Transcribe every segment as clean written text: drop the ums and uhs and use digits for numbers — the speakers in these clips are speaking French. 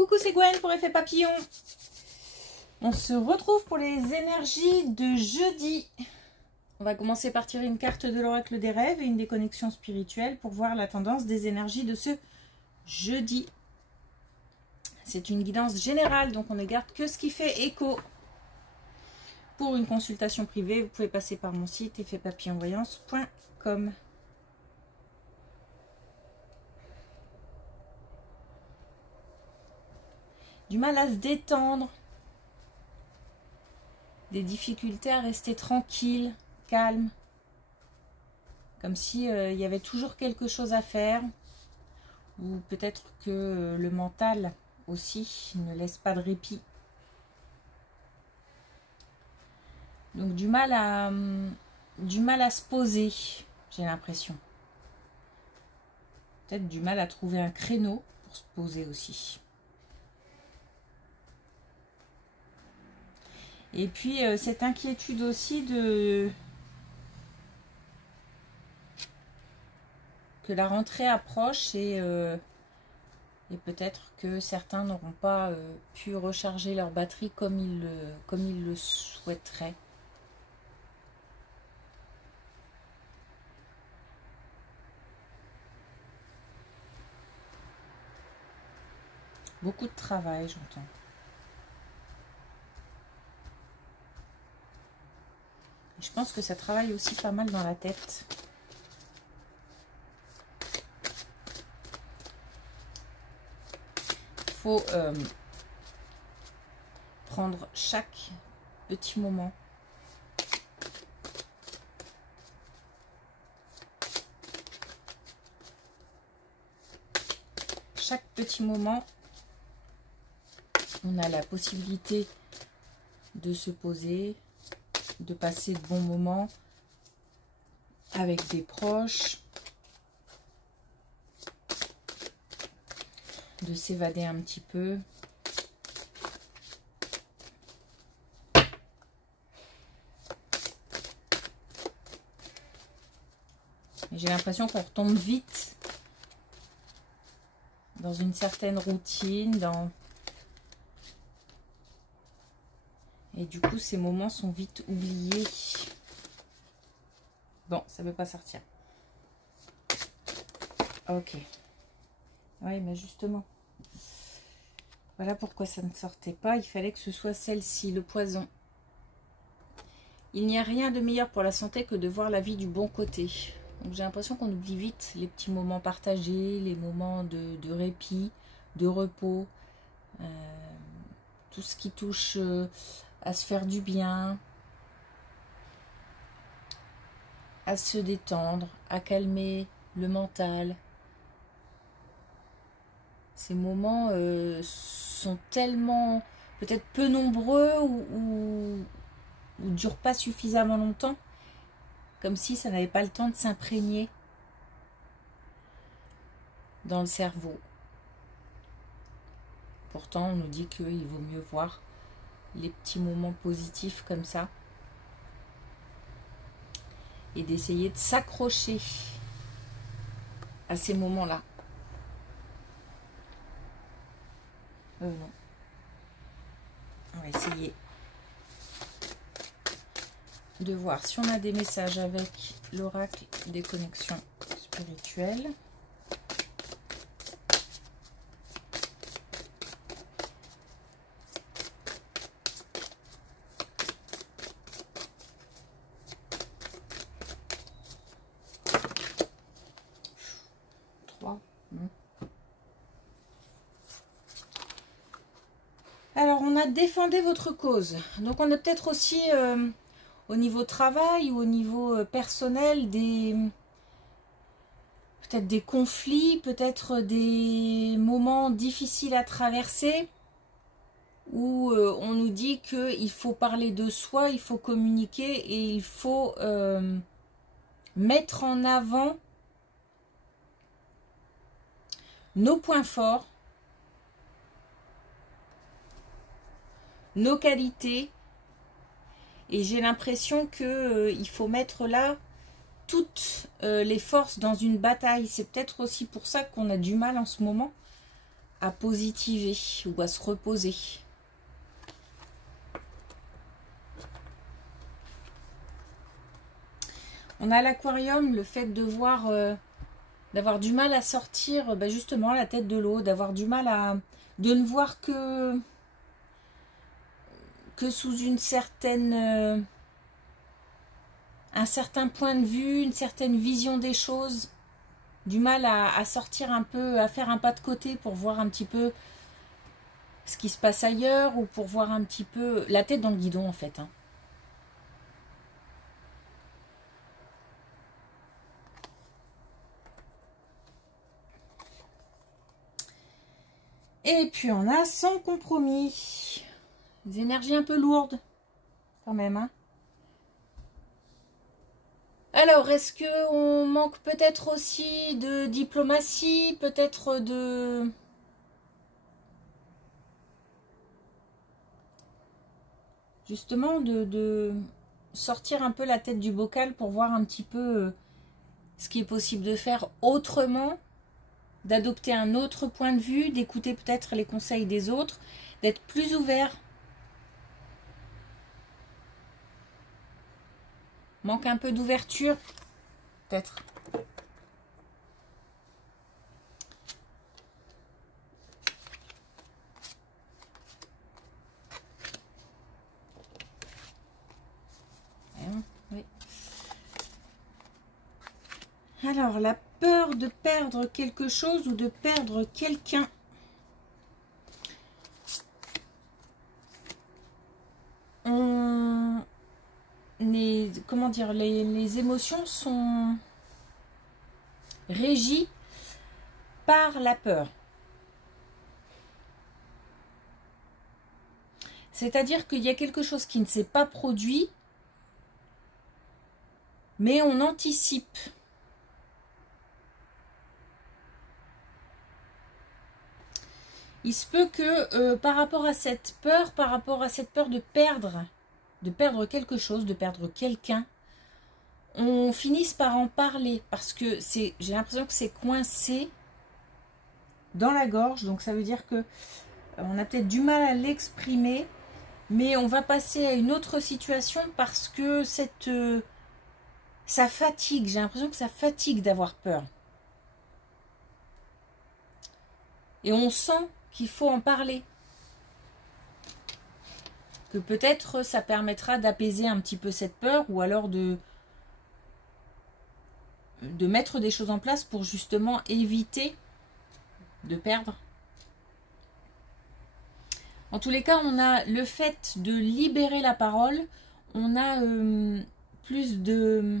Coucou, c'est Gwen pour Effet Papillon. On se retrouve pour les énergies de jeudi. On va commencer par tirer une carte de l'oracle des rêves et une des connexions spirituelles pour voir la tendance des énergies de ce jeudi. C'est une guidance générale, donc on ne garde que ce qui fait écho. Pour une consultation privée, vous pouvez passer par mon site effetpapillonvoyance.com. Du mal à se détendre, des difficultés à rester tranquille, calme, comme si il y avait toujours quelque chose à faire, ou peut-être que le mental aussi ne laisse pas de répit. Donc du mal à se poser, j'ai l'impression. Peut-être du mal à trouver un créneau pour se poser aussi. Et puis cette inquiétude aussi que la rentrée approche et peut-être que certains n'auront pas pu recharger leur batterie comme ils le souhaiteraient. Beaucoup de travail, j'entends. Je pense que ça travaille aussi pas mal dans la tête. Il faut prendre chaque petit moment. Chaque petit moment, on a la possibilité de se poser, de passer de bons moments avec des proches, de s'évader un petit peu. J'ai l'impression qu'on retombe vite dans une certaine routine, et du coup, ces moments sont vite oubliés. Bon, ça ne veut pas sortir. Ok. Oui, mais justement. Voilà pourquoi ça ne sortait pas. Il fallait que ce soit celle-ci, le poison. Il n'y a rien de meilleur pour la santé que de voir la vie du bon côté. Donc j'ai l'impression qu'on oublie vite les petits moments partagés, les moments de répit, de repos. Tout ce qui touche à se faire du bien, à se détendre, à calmer le mental. Ces moments sont tellement peut-être peu nombreux ou ne durent pas suffisamment longtemps, comme si ça n'avait pas le temps de s'imprégner dans le cerveau. Pourtant, on nous dit qu'il vaut mieux voir les petits moments positifs comme ça et d'essayer de s'accrocher à ces moments-là. Non. On va essayer de voir si on a des messages avec l'oracle des connexions spirituelles. Alors, on a défendu votre cause. Donc, on a peut-être aussi, au niveau travail ou au niveau personnel, peut-être des conflits, peut-être des moments difficiles à traverser, où on nous dit qu'il faut parler de soi, il faut communiquer et il faut mettre en avant nos points forts, nos qualités, et j'ai l'impression que il faut mettre là toutes les forces dans une bataille. C'est peut-être aussi pour ça qu'on a du mal en ce moment à positiver ou à se reposer. On a l'Aquarium, le fait de voir, d'avoir du mal à sortir justement la tête de l'eau, d'avoir du mal à, de ne voir que sous une certaine, un certain point de vue, une certaine vision des choses, du mal à sortir un peu, à faire un pas de côté pour voir un petit peu ce qui se passe ailleurs ou pour voir un petit peu la tête dans le guidon en fait. Hein. Et puis on a sans compromis. Des énergies un peu lourdes quand même. Hein. Alors, est-ce qu'on manque peut-être aussi de diplomatie, peut-être de... Justement, de sortir un peu la tête du bocal pour voir un petit peu ce qui est possible de faire autrement, d'adopter un autre point de vue, d'écouter peut-être les conseils des autres, d'être plus ouvert. Manque un peu d'ouverture, peut-être. Oui. Alors, la peur de perdre quelque chose ou de perdre quelqu'un. Comment dire, les émotions sont régies par la peur. C'est-à-dire qu'il y a quelque chose qui ne s'est pas produit, mais on anticipe. Il se peut que par rapport à cette peur de perdre quelque chose, de perdre quelqu'un, on finisse par en parler parce que j'ai l'impression que c'est coincé dans la gorge, donc ça veut dire que on a peut-être du mal à l'exprimer, mais on va passer à une autre situation parce que ça fatigue, j'ai l'impression que ça fatigue d'avoir peur. Et on sent qu'il faut en parler. Que peut-être ça permettra d'apaiser un petit peu cette peur ou alors de mettre des choses en place pour justement éviter de perdre. En tous les cas, on a le fait de libérer la parole, on a plus de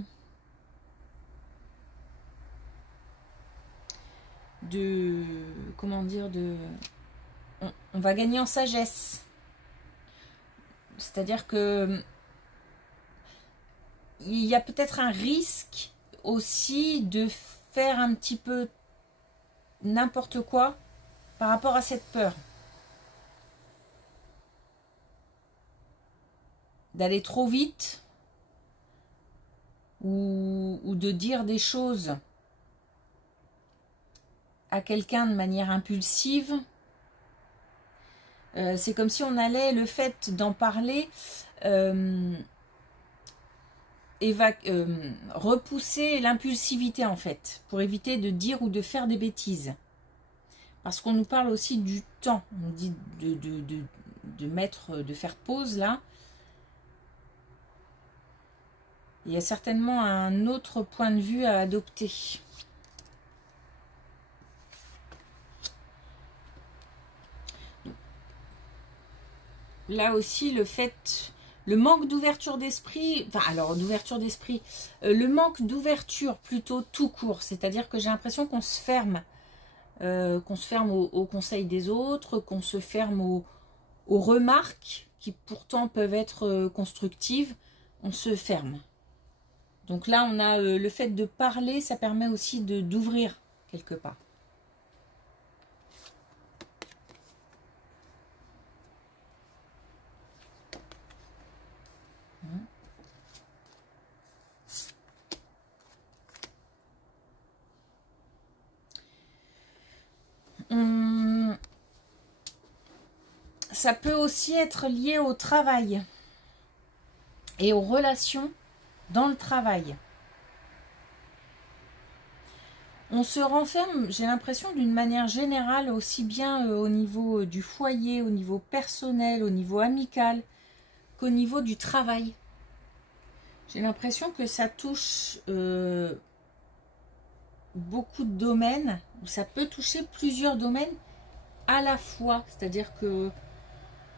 comment dire, on va gagner en sagesse. C'est-à-dire que il y a peut-être un risque aussi de faire un petit peu n'importe quoi par rapport à cette peur. D'aller trop vite ou de dire des choses à quelqu'un de manière impulsive. C'est comme si on allait, le fait d'en parler, repousser l'impulsivité en fait, pour éviter de dire ou de faire des bêtises. Parce qu'on nous parle aussi du temps, on nous dit de faire pause là. Il y a certainement un autre point de vue à adopter. Là aussi, le manque d'ouverture d'esprit, le manque d'ouverture plutôt tout court, c'est-à-dire que j'ai l'impression qu'on se ferme, aux conseils des autres, qu'on se ferme aux remarques qui pourtant peuvent être constructives, on se ferme. Donc là, on a le fait de parler, ça permet aussi d'ouvrir quelque part. ça peut aussi être lié au travail et aux relations dans le travail. On se renferme, j'ai l'impression, d'une manière générale, aussi bien au niveau du foyer, au niveau personnel, au niveau amical, qu'au niveau du travail. J'ai l'impression que ça touche beaucoup de domaines, ou ça peut toucher plusieurs domaines à la fois. C'est-à-dire que,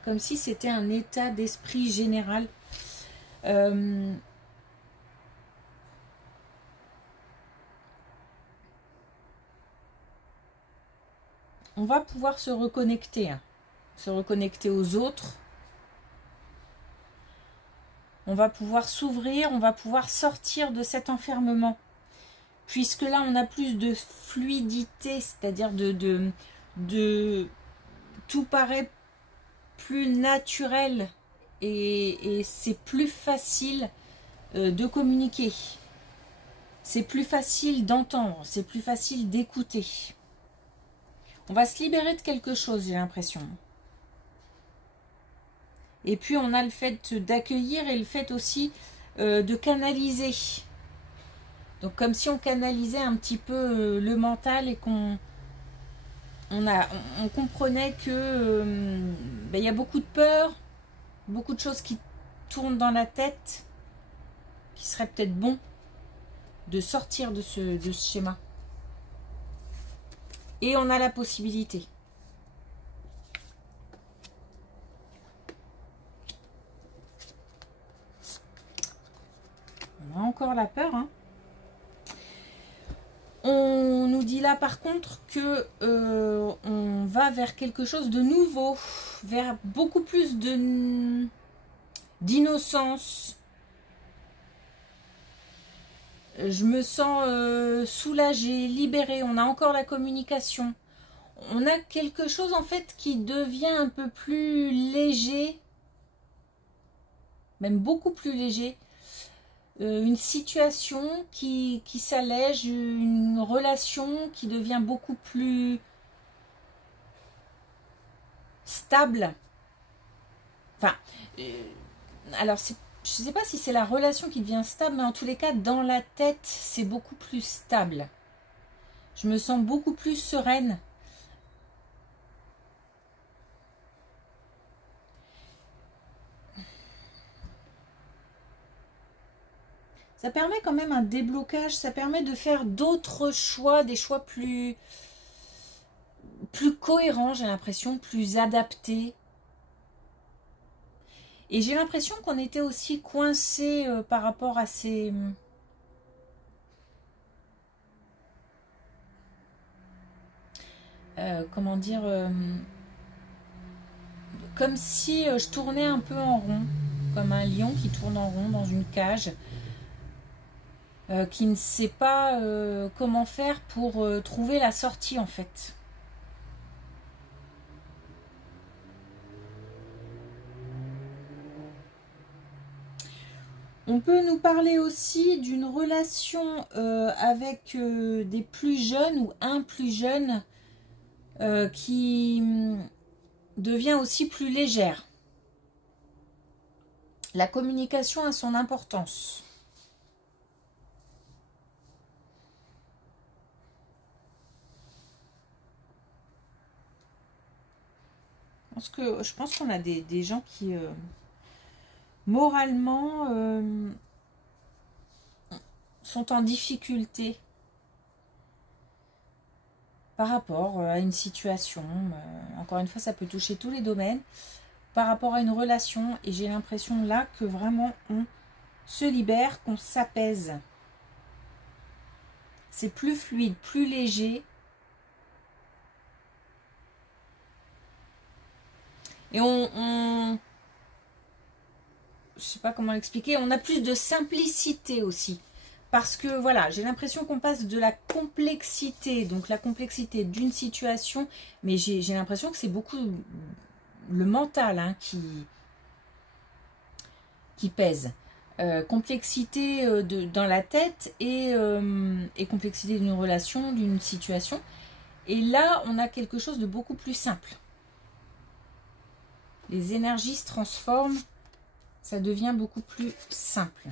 comme si c'était un état d'esprit général. On va pouvoir se reconnecter aux autres. On va pouvoir s'ouvrir, on va pouvoir sortir de cet enfermement. Puisque là, on a plus de fluidité, c'est-à-dire tout paraît plus naturel et c'est plus facile de communiquer. C'est plus facile d'entendre, c'est plus facile d'écouter. On va se libérer de quelque chose, j'ai l'impression. Et puis on a le fait d'accueillir et le fait aussi de canaliser. Donc comme si on canalisait un petit peu le mental et qu'on comprenait que y a beaucoup de peur, beaucoup de choses qui tournent dans la tête, qui serait peut-être bon de sortir de ce schéma. Et on a la possibilité. On a encore la peur, hein. On nous dit là par contre que on va vers quelque chose de nouveau, vers beaucoup plus d'innocence. Je me sens soulagée, libérée. On a encore la communication. On a quelque chose en fait qui devient un peu plus léger, même beaucoup plus léger. Une situation qui s'allège, une relation qui devient beaucoup plus stable. Enfin, alors je ne sais pas si c'est la relation qui devient stable, mais en tous les cas, dans la tête, c'est beaucoup plus stable. Je me sens beaucoup plus sereine. Ça permet quand même un déblocage, ça permet de faire d'autres choix, des choix plus cohérents, j'ai l'impression, plus adaptés. Et j'ai l'impression qu'on était aussi coincé par rapport à ces... comment dire... comme si je tournais un peu en rond, comme un lion qui tourne en rond dans une cage. Qui ne sait pas comment faire pour trouver la sortie en fait. On peut nous parler aussi d'une relation avec des plus jeunes ou un plus jeune qui devient aussi plus légère. La communication a son importance. Je pense qu'on a des gens qui, moralement, sont en difficulté par rapport à une situation. Encore une fois, ça peut toucher tous les domaines. Par rapport à une relation. Et j'ai l'impression là que vraiment on se libère, qu'on s'apaise. C'est plus fluide, plus léger. Et je sais pas comment l'expliquer, on a plus de simplicité aussi. Parce que voilà, j'ai l'impression qu'on passe de la complexité, donc la complexité d'une situation, mais j'ai l'impression que c'est beaucoup le mental hein, qui pèse. Complexité dans la tête et complexité d'une relation, d'une situation. Et là, on a quelque chose de beaucoup plus simple. les énergies se transforment, ça devient beaucoup plus simple.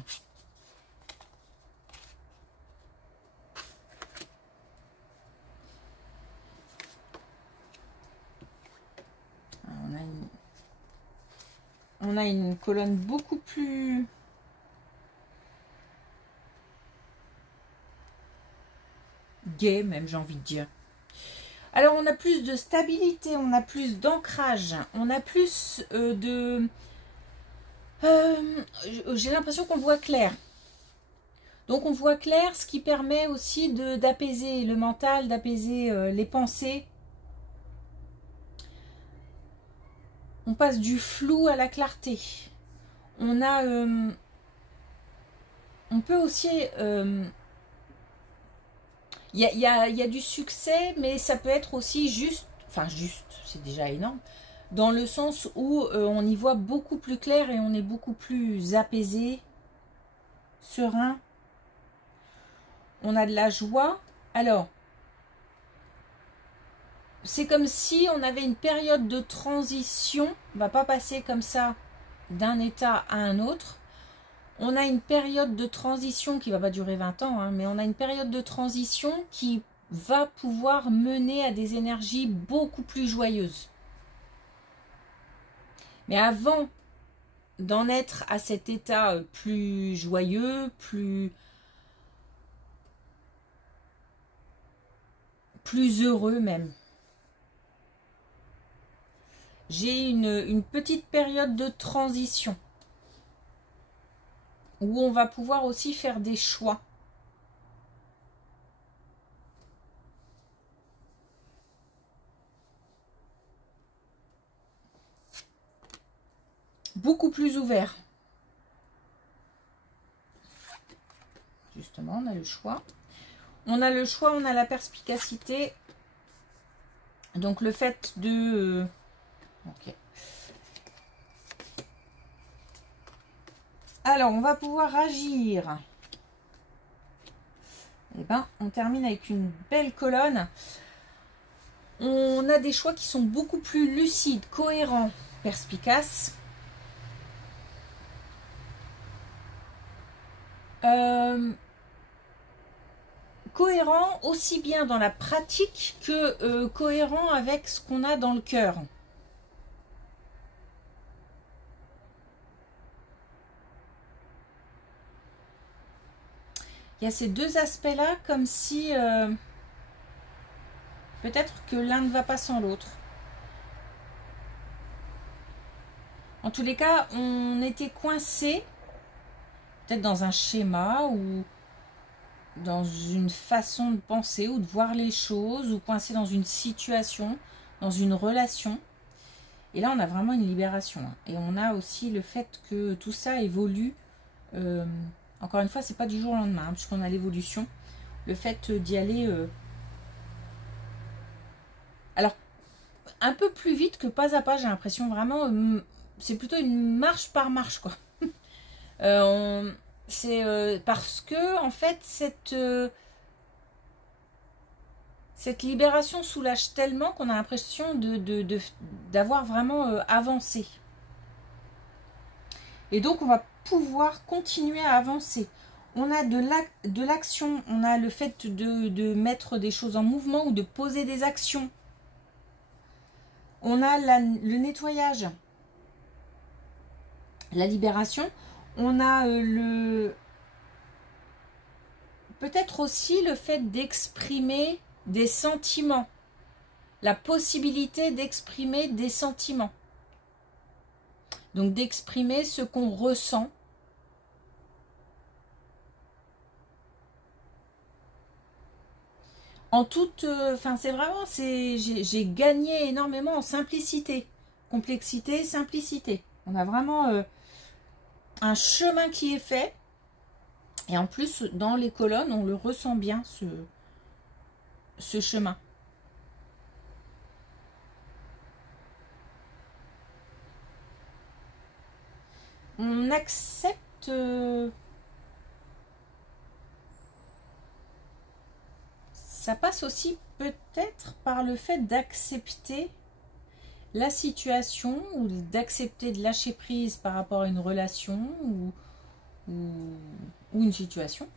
On a une colonne beaucoup plus gaie, même j'ai envie de dire. Alors on a plus de stabilité, on a plus d'ancrage, on a plus j'ai l'impression qu'on voit clair. Donc on voit clair, ce qui permet aussi d'apaiser le mental, d'apaiser les pensées. On passe du flou à la clarté. On a, on peut aussi, il y a du succès, mais ça peut être aussi juste, enfin juste, c'est déjà énorme, dans le sens où on y voit beaucoup plus clair et on est beaucoup plus apaisé, serein. On a de la joie. Alors, c'est comme si on avait une période de transition. On ne va pas passer comme ça d'un état à un autre. On a une période de transition qui ne va pas durer 20 ans, hein, mais on a une période de transition qui va pouvoir mener à des énergies beaucoup plus joyeuses. Mais avant d'en être à cet état plus joyeux, plus heureux même, j'ai une petite période de transition où on va pouvoir aussi faire des choix. Beaucoup plus ouvert. Justement, on a le choix. On a le choix, on a la perspicacité. Donc le fait de... ok. Alors, on va pouvoir agir. Eh bien, on termine avec une belle colonne. On a des choix qui sont beaucoup plus lucides, cohérents, perspicaces. Cohérent aussi bien dans la pratique que cohérent avec ce qu'on a dans le cœur. Il y a ces deux aspects-là comme si peut-être que l'un ne va pas sans l'autre. En tous les cas, on était coincé peut-être dans un schéma ou dans une façon de penser ou de voir les choses, ou coincé dans une situation, dans une relation. Et là, on a vraiment une libération. Et on a aussi le fait que tout ça évolue. Encore une fois, c'est pas du jour au lendemain, hein, puisqu'on a l'évolution. Le fait d'y aller... alors, un peu plus vite que pas à pas, j'ai l'impression vraiment... c'est plutôt une marche par marche, quoi. C'est parce que, en fait, cette libération soulage tellement qu'on a l'impression d'avoir vraiment avancé. Et donc, on va pouvoir continuer à avancer. On a de l'action, on a le fait de mettre des choses en mouvement ou de poser des actions. On a le nettoyage, la libération. On a peut-être aussi le fait d'exprimer des sentiments, la possibilité d'exprimer des sentiments. Donc d'exprimer ce qu'on ressent. En toute, enfin c'est vraiment, j'ai gagné énormément en simplicité, complexité, simplicité. On a vraiment un chemin qui est fait. Et en plus, dans les colonnes, on le ressent bien, ce chemin. On accepte... ça passe aussi peut-être par le fait d'accepter la situation ou d'accepter de lâcher prise par rapport à une relation ou une situation.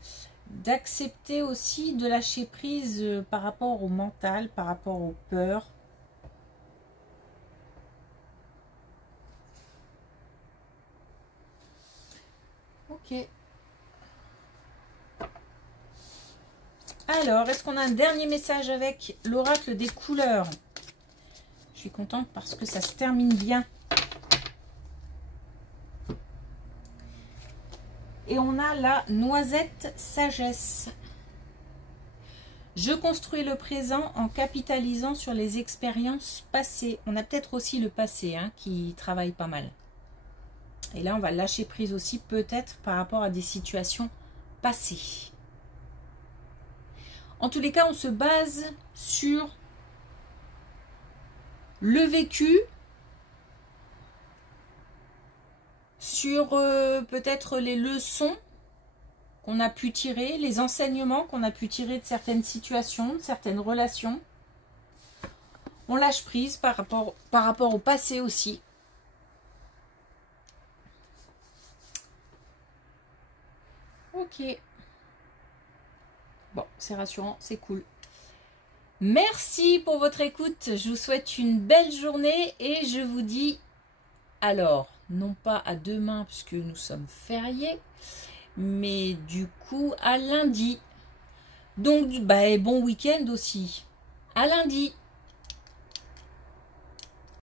D'accepter aussi de lâcher prise par rapport au mental, par rapport aux peurs. Ok. Alors, est-ce qu'on a un dernier message avec l'oracle des couleurs? Je suis contente parce que ça se termine bien. Et on a la noisette sagesse. Je construis le présent en capitalisant sur les expériences passées. On a peut-être aussi le passé qui travaille pas mal. Et là, on va lâcher prise aussi peut-être par rapport à des situations passées. En tous les cas, on se base sur le vécu, sur peut-être les leçons qu'on a pu tirer, les enseignements qu'on a pu tirer de certaines situations, de certaines relations. On lâche prise par rapport au passé aussi. Ok. Bon, c'est rassurant, c'est cool. Merci pour votre écoute. Je vous souhaite une belle journée et je vous dis alors, non pas à demain puisque nous sommes fériés, mais du coup à lundi. Donc, bon week-end aussi. À lundi.